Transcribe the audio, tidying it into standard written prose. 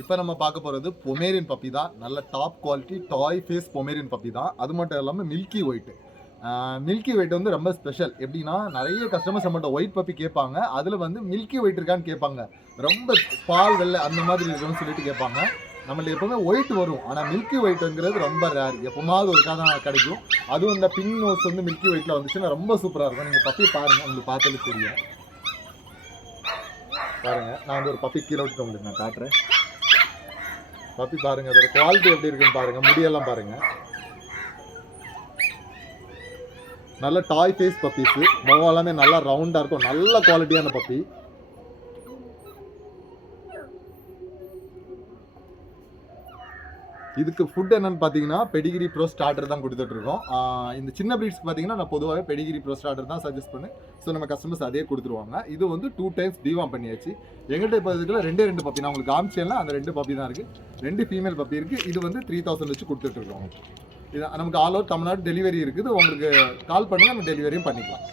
இப்போ நம்ம பார்க்க போகிறது பொமேரியன் பப்பி தான். நல்ல டாப் குவாலிட்டி டாய் ஃபேஸ் பொமேரியன் பப்பி தான். அது மட்டும் இல்லாமல் மில்கி ஒயிட். மில்கி ஒயிட் வந்து ரொம்ப ஸ்பெஷல். எப்படின்னா நிறைய கஸ்டமர்ஸ் நம்மகிட்ட ஒயிட் பப்பி கேட்பாங்க. அதில் வந்து மில்கி ஒயிட் இருக்கான்னு கேட்பாங்க. ரொம்ப பால் வெள்ளை அந்த மாதிரி இருக்குன்னு சொல்லிட்டு கேட்பாங்க. நம்மள்ட்ட எப்பவுமே ஒயிட் வரும். ஆனால் மில்கி ஒயிட்ங்கிறது ரொம்ப ரேர். எப்போமாவது ஒருக்கா தான் கிடைக்கும். அதுவும் இந்த பின் நோஸ் வந்து மில்கி ஒயிட்டில் வந்துச்சுன்னா ரொம்ப சூப்பராக இருக்கும். நீங்கள் பப்பி பாருங்கள், உங்களுக்கு பார்த்தாலே தெரியும். பாருங்கள், நான் வந்து ஒரு பப்பி கீழே விட்டுட்டு உங்களுக்கு நான் காட்டுறேன். பப்பி பாருங்க, அதோட குவாலிட்டி எப்படி இருக்குன்னு பாருங்க. முடியெல்லாம் பாருங்க. நல்ல டாய் ஃபேஸ் பப்பீஸ். முகம் எல்லாமே நல்லா ரவுண்டா இருக்கும். நல்ல குவாலிட்டியான பப்பி. இதுக்கு ஃபுட் என்னன்னு பார்த்தீங்கன்னா பெடிகிரி ப்ரோ ஸ்டார்டர் தான் கொடுத்துட்டு இருக்கோம். இந்த சின்ன ப்ரீட்ஸ்க்கு பார்த்தீங்கன்னா நான் பொதுவாகவே பெடிகிரி ப்ரோ ஸ்டார்டர் தான் சஜஸ்ட் பண்ணேன். ஸோ நம்ம கஸ்டமர்ஸ் அதே கொடுத்துருவாங்க. இது வந்து 2 டைம்ஸ் டிவார்ம் பண்ணியாச்சு. எங்கள்கிட்ட இப்போ இதுக்குள்ள 2 பப்பி நான் உங்களுக்கு காமிச்சேன்ல, அந்த 2 பப்பி தான் இருக்குது. 2 ஃபீமேல் பப்பி இருக்குது. இது வந்து 3000 வச்சு கொடுத்துட்ருக்கோம். இது நமக்கு ஆல் ஓவர் தமிழ்நாடு டெலிவரி இருக்குது. உங்களுக்கு கால் பண்ணுங்கள், நம்ம டெலிவரியும் பண்ணிக்கலாம்.